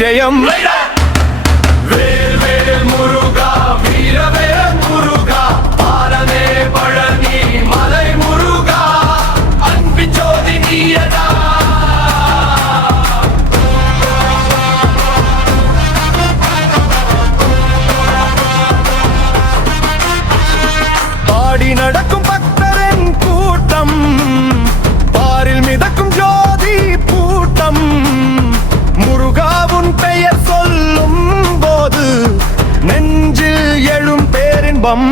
ஜெயம். வேல் வேல் முருகா வீரவேல் முருகா பாலனே பழனி மலை முருகா அன்பின் ஜோதி நீயடா. பாடி நடக்கும் பக்தரின் கூட்டம், பாரில் மிதக்கும் ஜோதி பூட்டம். முருகாவுன் பெயர் சொல்லும் போது நெஞ்சில் எழும் பேரின்பம்.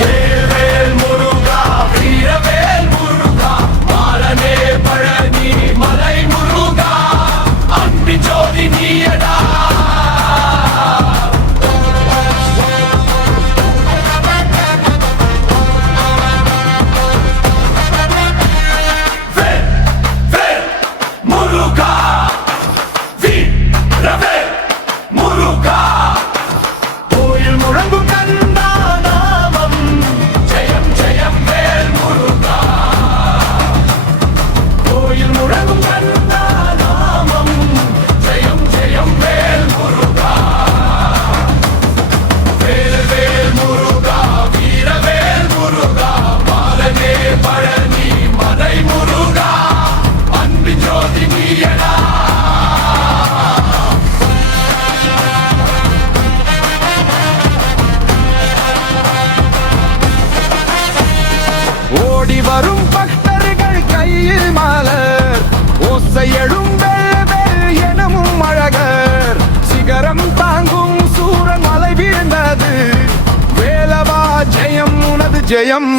வேல் வேல் முருகா வீரவேல் முருகா பாலனே பழனி மலை முருகா அன்பின் ஜோதி நீயடா. கோயில் முழங்கும் கந்தா நாமம், ஜெயம் ஜெயம் வேல் முருகா. கோயில் முழங்கும் கந்தா நாமம். ஜெயம் ஜெயம் வேல் முருகா. வேல் வேல் முருகா வீரவேல் முருகா பாலனே பழனி மலை முருகா அன்பின் ஜோதி நீயடா. ஓடி வரும் பக்தர்கள் கையில் மலர், ஓசை எழும் வெல் எனமும் அழகர். சிகரம் தாங்கும் சூரன் மலை வீழ்ந்தது, வேலவா ஜெயம் உனது ஜெயம்.